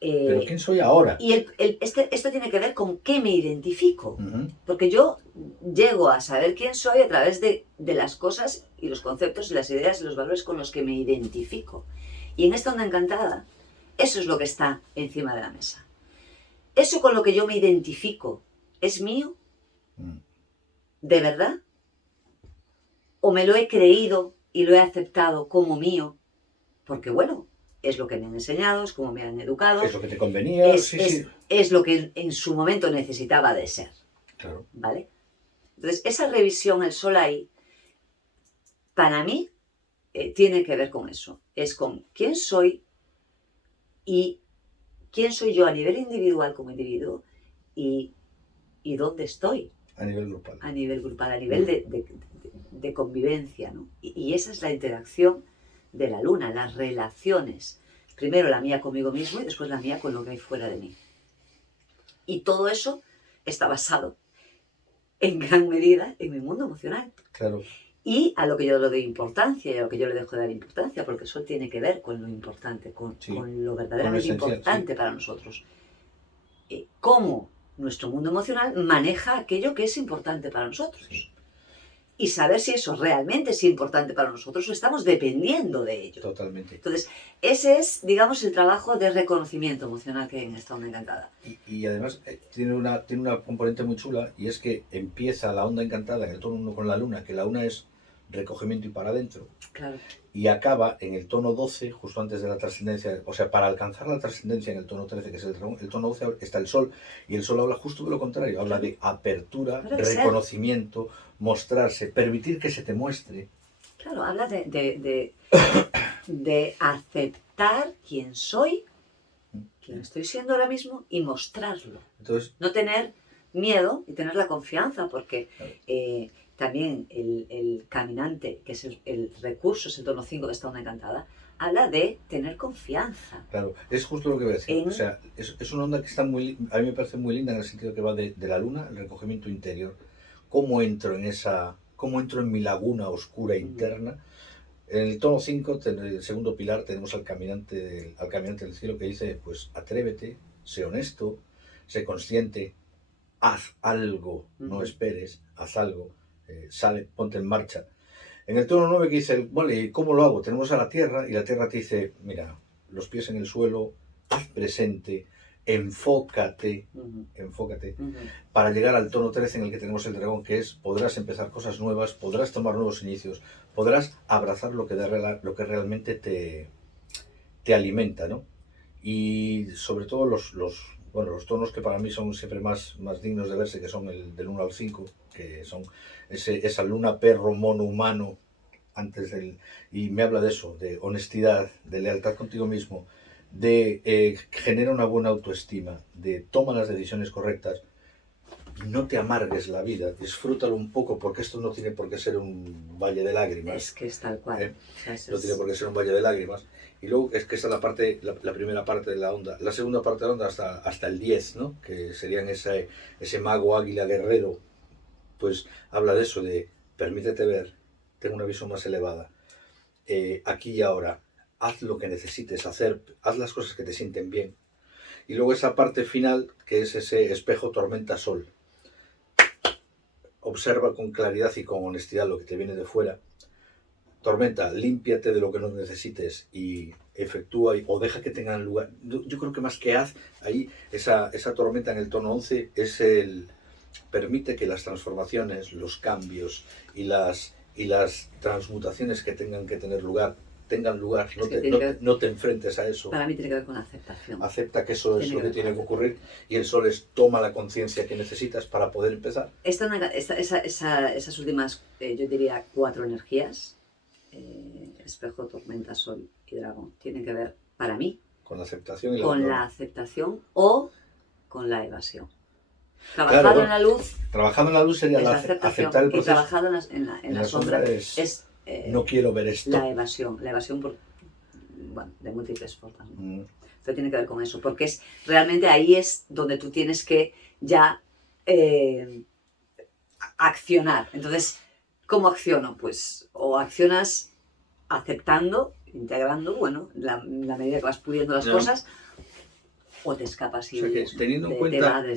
Pero ¿quién soy ahora? Y esto tiene que ver con qué me identifico. Porque yo llego a saber quién soy a través de las cosas y los conceptos y las ideas y los valores con los que me identifico. Y en esta onda encantada, eso es lo que está encima de la mesa. Eso con lo que yo me identifico, ¿es mío? ¿De verdad? ¿O me lo he creído y lo he aceptado como mío? Porque bueno, es lo que me han enseñado, es como me han educado. Es lo que te convenía. Es lo que en su momento necesitaba de ser. Claro. ¿Vale? Entonces, esa revisión, el sol ahí, para mí, tiene que ver con eso. Es con quién soy y quién soy yo a nivel individual como individuo y dónde estoy. A nivel grupal. A nivel grupal, a nivel de convivencia, ¿no? Y esa es la interacción de la luna, las relaciones. Primero la mía conmigo mismo y después la mía con lo que hay fuera de mí. Y todo eso está basado en gran medida en mi mundo emocional. Claro. Y a lo que yo le doy importancia y a lo que yo le dejo de dar importancia, porque eso tiene que ver con lo importante, con lo verdaderamente importante para nosotros. Cómo nuestro mundo emocional maneja aquello que es importante para nosotros. Sí. Y saber si eso realmente es importante para nosotros o estamos dependiendo de ello. Totalmente. Entonces, ese es, digamos, el trabajo de reconocimiento emocional que hay en esta onda encantada. Y además tiene una componente muy chula, y es que empieza la onda encantada en el tono 1 con la luna, que la luna es recogimiento y para adentro. Claro. Y acaba en el tono 12, justo antes de la trascendencia, o sea, para alcanzar la trascendencia en el tono 13, que es el tono 12, está el sol, y el sol habla justo de lo contrario, habla de apertura, reconocimiento, mostrarse, permitir que se te muestre. Claro, habla de aceptar quién soy, quién estoy siendo ahora mismo y mostrarlo. Entonces, no tener miedo y tener la confianza, porque también el caminante, que es el recurso, es el tono 5 de esta onda encantada, habla de tener confianza. Claro, es justo lo que voy a decir. O sea, es una onda que está a mí me parece muy linda en el sentido que va de la luna, el recogimiento interior. ¿Cómo entro en esa cómo entro en mi laguna oscura interna. En el tono 5, en el segundo pilar, tenemos al caminante del cielo que dice, pues atrévete, sé honesto, sé consciente, haz algo, no esperes, haz algo, sale, ponte en marcha. En el tono 9 que dice, vale, ¿cómo lo hago? Tenemos a la tierra y la tierra te dice, mira, los pies en el suelo, haz presente, enfócate, para llegar al tono 13 en el que tenemos el dragón, que es, podrás empezar cosas nuevas, podrás tomar nuevos inicios, podrás abrazar lo que realmente te alimenta, ¿no? Y sobre todo los tonos que para mí son siempre más dignos de verse, que son el del 1 al 5, que son esa luna, perro, mono, humano, y me habla de eso, de honestidad, de lealtad contigo mismo, de genera una buena autoestima, de toma las decisiones correctas, no te amargues la vida, disfrútalo un poco, porque esto no tiene por qué ser un valle de lágrimas. Es que es tal cual. No tiene por qué ser un valle de lágrimas. Y luego es que esta es la primera parte de la onda. La segunda parte de la onda hasta el 10, ¿no? Que serían ese mago águila guerrero, pues habla de eso, de permítete ver, tengo una visión más elevada. Aquí y ahora, haz lo que necesites hacer, haz las cosas que te sienten bien. Y luego esa parte final, que es ese espejo tormenta-sol. Observa con claridad y con honestidad lo que te viene de fuera. Tormenta, límpiate de lo que no necesites y efectúa o deja que tengan lugar. Yo creo que más que haz, ahí esa tormenta en el tono 11 es permite que las transformaciones, los cambios y las transmutaciones que tengan que tener lugar, tengan lugar. No te enfrentes a eso. Para mí tiene que ver con la aceptación. Acepta que eso es lo que tiene que ocurrir y el sol toma la conciencia que necesitas para poder empezar. Esas últimas, yo diría, 4 energías, espejo, tormenta, sol y dragón, tienen que ver, para mí, con la aceptación y la aceptación o con la evasión. Trabajado en la luz. Trabajado en la luz sería aceptar el proceso. Y trabajado en la sombra es no quiero ver esto. La evasión de múltiples formas, ¿no? Pero tiene que ver con eso, porque realmente ahí es donde tú tienes que ya accionar. Entonces, ¿cómo acciono? Pues o accionas aceptando, integrando, la medida que vas pudiendo las cosas, o te escapas y te vas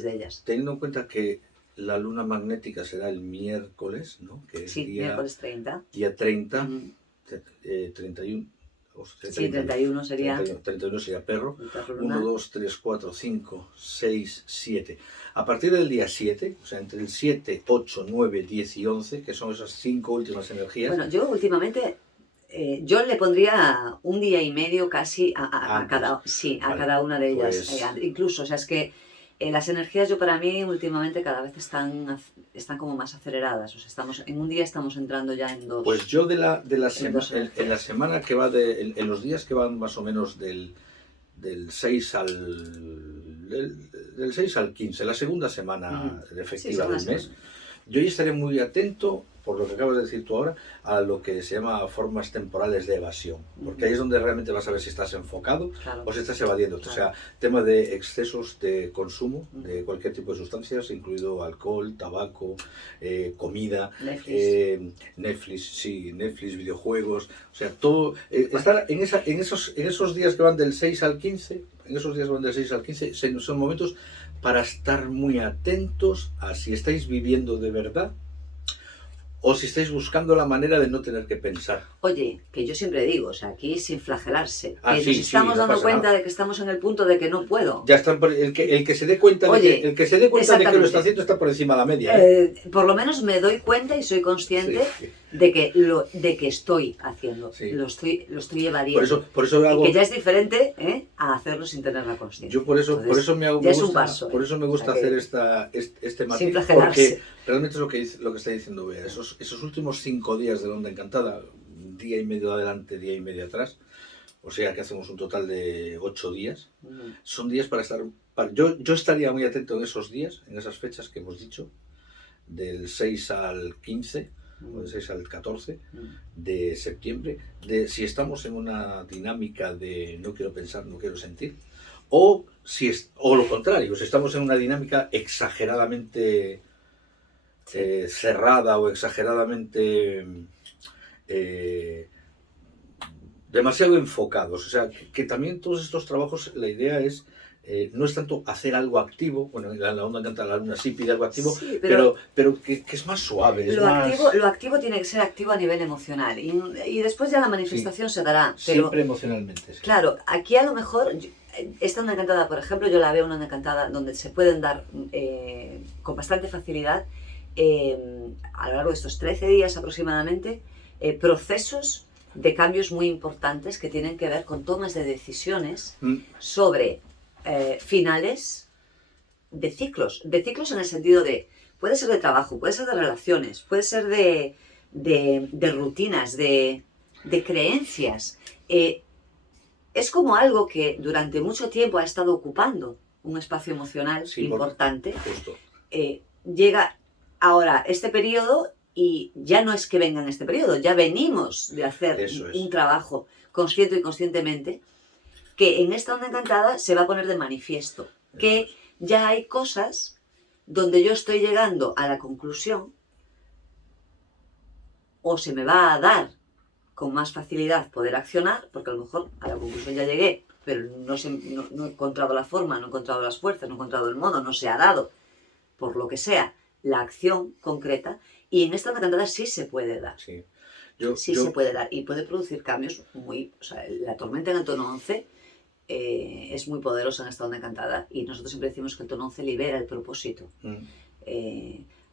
de ellas. Teniendo en cuenta que la luna magnética será el miércoles, ¿no? Que es miércoles 30. Día 30, 31. Sí, 31 sería. 31 sería perro. 1, 2, 3, 4, 5, 6, 7. A partir del día 7, o sea, entre el 7, 8, 9, 10 y 11, que son esas 5 últimas energías. Bueno, yo últimamente, yo le pondría un día y medio casi a cada una de ellas. Pues, incluso, o sea, es que las energías para mí últimamente cada vez están como más aceleradas. O sea, en un día estamos entrando ya en 2. Pues yo en la semana que va en los días que van más o menos del 6 al 15, la segunda semana efectiva del mes, yo ya estaré muy atento, por lo que acabas de decir tú ahora, a lo que se llama formas temporales de evasión, porque ahí es donde realmente vas a ver si estás enfocado o si estás evadiendo. O sea, tema de excesos de consumo de cualquier tipo de sustancias, incluido alcohol, tabaco, comida, Netflix, videojuegos, o sea, todo. Estar en esos días que van del 6 al 15, son momentos para estar muy atentos a si estáis viviendo de verdad o si estáis buscando la manera de no tener que pensar. Oye, que yo siempre digo, o sea, aquí sin flagelarse, que nos estamos dando cuenta de que estamos en el punto de que no puedo. Ya están el que se dé cuenta de que lo está haciendo está por encima de la media. Por lo menos me doy cuenta y soy consciente de que estoy haciendo, lo estoy evadiendo. Por eso y que ya es diferente a hacerlo sin tener la conciencia. Yo por eso me gusta hacer este matiz, porque realmente es lo que está diciendo Bea. Esos últimos 5 días de la onda encantada, día y medio adelante, día y medio atrás, o sea que hacemos un total de 8 días, son días para estar. Yo estaría muy atento en esos días, en esas fechas que hemos dicho, del 6 al 15, o del 6 al 14 de septiembre, de si estamos en una dinámica de no quiero pensar, no quiero sentir, o lo contrario, si estamos en una dinámica exageradamente cerrada o exageradamente demasiado enfocados. O sea, que también todos estos trabajos, la idea es no es tanto hacer algo activo, bueno, la onda canta la luna sí pide algo activo, Sí, pero que es más suave, es más... Lo activo tiene que ser activo a nivel emocional y después ya la manifestación se dará. Pero, siempre emocionalmente. Sí. Claro, aquí a lo mejor, esta onda encantada, por ejemplo, yo la veo una onda encantada donde se pueden dar con bastante facilidad a lo largo de estos 13 días aproximadamente procesos de cambios muy importantes que tienen que ver con tomas de decisiones sobre finales de ciclos en el sentido de, puede ser de trabajo, puede ser de relaciones, puede ser de rutinas, de creencias. Es como algo que durante mucho tiempo ha estado ocupando un espacio emocional importante. Llega ahora este periodo y ya no es que venga en este periodo, ya venimos de hacer un trabajo consciente y conscientemente que en esta onda encantada se va a poner de manifiesto, que ya hay cosas donde yo estoy llegando a la conclusión o se me va a dar con más facilidad poder accionar, porque a lo mejor a la conclusión ya llegué, pero no he encontrado la forma, no he encontrado las fuerzas, no he encontrado el modo, no se ha dado, por lo que sea, la acción concreta, y en esta onda encantada sí se puede dar. Sí. Se puede dar y puede producir cambios muy... O sea, la tormenta en el tono 11 es muy poderosa en esta onda encantada y nosotros siempre decimos que el tono 11 libera el propósito.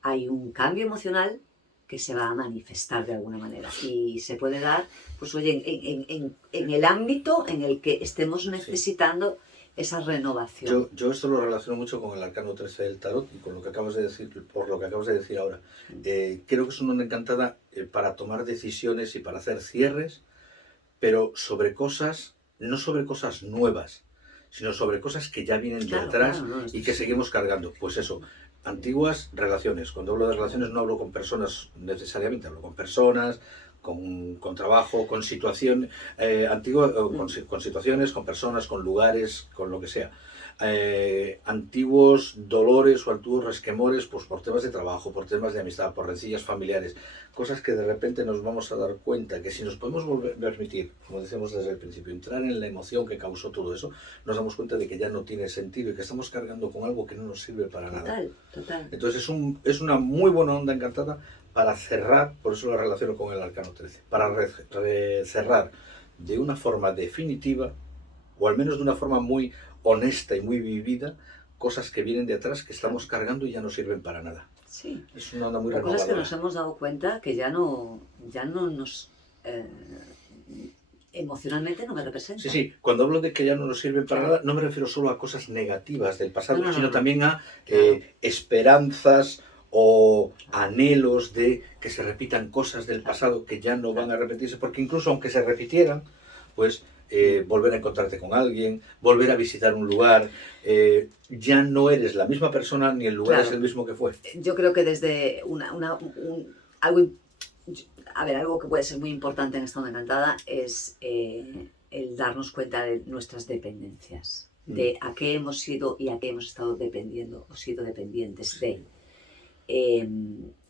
Hay un cambio emocional que se va a manifestar de alguna manera y se puede dar, pues oye, en el ámbito en el que estemos necesitando esa renovación. Yo esto lo relaciono mucho con el arcano 13 del tarot y con lo que acabas de decir, por lo que acabas de decir ahora. Creo que es una onda encantada para tomar decisiones y para hacer cierres, pero sobre cosas, no sobre cosas nuevas, sino sobre cosas que ya vienen de atrás y que seguimos cargando. Pues eso, antiguas relaciones. Cuando hablo de relaciones no hablo con personas necesariamente, hablo con personas, con trabajo, con situación antigua, con situaciones, con personas, con lugares, con lo que sea. Antiguos dolores o antiguos resquemores pues por temas de trabajo, por temas de amistad, por rencillas familiares, cosas que de repente nos vamos a dar cuenta que si nos podemos permitir, como decíamos desde el principio, entrar en la emoción que causó todo eso, nos damos cuenta de que ya no tiene sentido y que estamos cargando con algo que no nos sirve para nada. Total. Entonces es una muy buena onda encantada para cerrar, por eso lo relaciono con el arcano 13, para cerrar de una forma definitiva, o al menos de una forma muy honesta y muy vivida, cosas que vienen de atrás que estamos cargando y ya no sirven para nada. Sí. Es una onda muy renovadora. Cosas que nos hemos dado cuenta que ya no nos... emocionalmente no me representan. Sí. Cuando hablo de que ya no nos sirven para nada, no me refiero solo a cosas negativas del pasado, sino también a esperanzas o anhelos de que se repitan cosas del pasado que ya no van a repetirse, porque incluso aunque se repitieran, pues volver a encontrarte con alguien, volver a visitar un lugar, ya no eres la misma persona ni el lugar es el mismo que fue. Yo creo que desde algo que puede ser muy importante en esta onda encantada es el darnos cuenta de nuestras dependencias, de a qué hemos sido y a qué hemos estado dependiendo o sido dependientes de.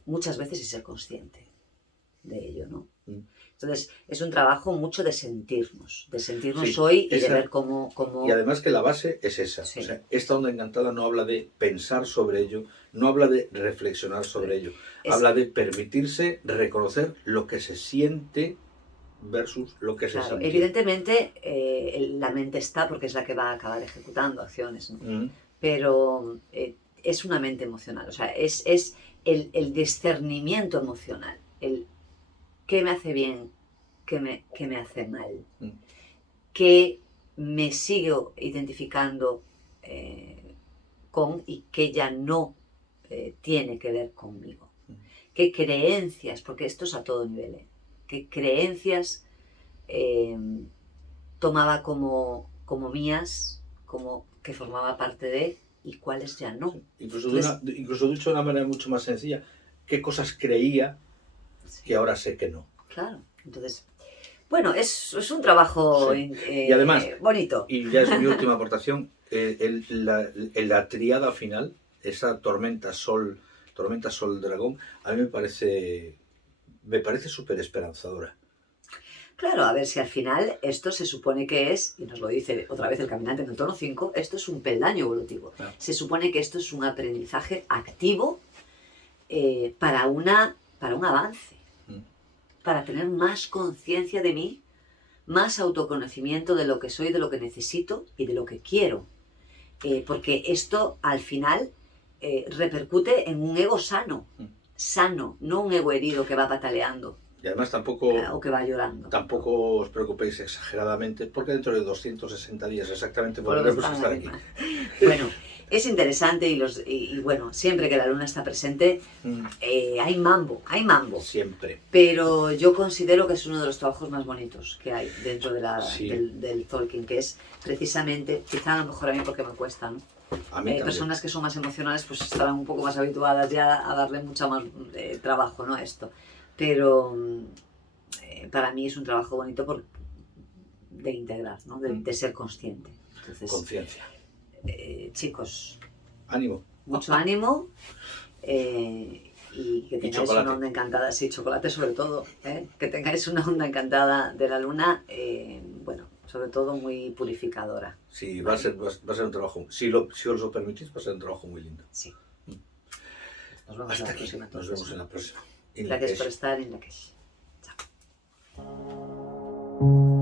Muchas veces y ser consciente de ello, ¿no? Entonces, es un trabajo mucho de sentirnos hoy y de ver cómo... Y además que la base es esa. Sí. O sea, esta onda encantada no habla de pensar sobre ello, no habla de reflexionar sobre ello. Habla de permitirse reconocer lo que se siente versus lo que se siente. Evidentemente, la mente está porque es la que va a acabar ejecutando acciones, ¿no? Pero es una mente emocional. O sea, es el discernimiento emocional. ¿Qué me hace bien? ¿Qué me hace mal? ¿Qué me sigo identificando con y qué ya no tiene que ver conmigo? ¿Qué creencias? Porque esto es a todo nivel. ¿Qué creencias tomaba como mías, como que formaba parte de, y cuáles ya no? Sí. Incluso dicho de una manera mucho más sencilla, ¿qué cosas creía que ahora sé que no? Claro, entonces, bueno, es un trabajo y además, bonito. Y ya es mi última aportación, la triada final, esa tormenta, sol, Tormenta Sol Dragón, a mí me parece súper esperanzadora. Claro, a ver si al final esto se supone que es, y nos lo dice otra vez el caminante en el tono 5, esto es un peldaño evolutivo. Claro. Se supone que esto es un aprendizaje activo para un avance, para tener más conciencia de mí, más autoconocimiento de lo que soy, de lo que necesito y de lo que quiero. Porque esto al final repercute en un ego sano, no un ego herido que va pataleando. Y además tampoco, o que va llorando. Tampoco os preocupéis exageradamente, porque dentro de 260 días exactamente volveremos a estar aquí. Bueno, es interesante y bueno, siempre que la luna está presente hay mambo. Siempre. Pero yo considero que es uno de los trabajos más bonitos que hay dentro de del Tolkien, que es precisamente, quizá a lo mejor a mí porque me cuesta, ¿no? A mí personas que son más emocionales pues estarán un poco más habituadas ya a darle mucho más trabajo, ¿no? A esto. Pero para mí es un trabajo bonito de integrar, ¿no? De ser consciente. Entonces, conciencia. Chicos, ánimo. Mucho ánimo y que tengáis una onda encantada, sí, chocolate sobre todo, que tengáis una onda encantada de la luna, bueno, sobre todo muy purificadora. Sí, va a ser un trabajo, si os lo permitís, va a ser un trabajo muy lindo. Sí. Nos vemos Hasta en la aquí. próxima. Nos vemos en la próxima. Gracias por estar en Lakesh. Chao.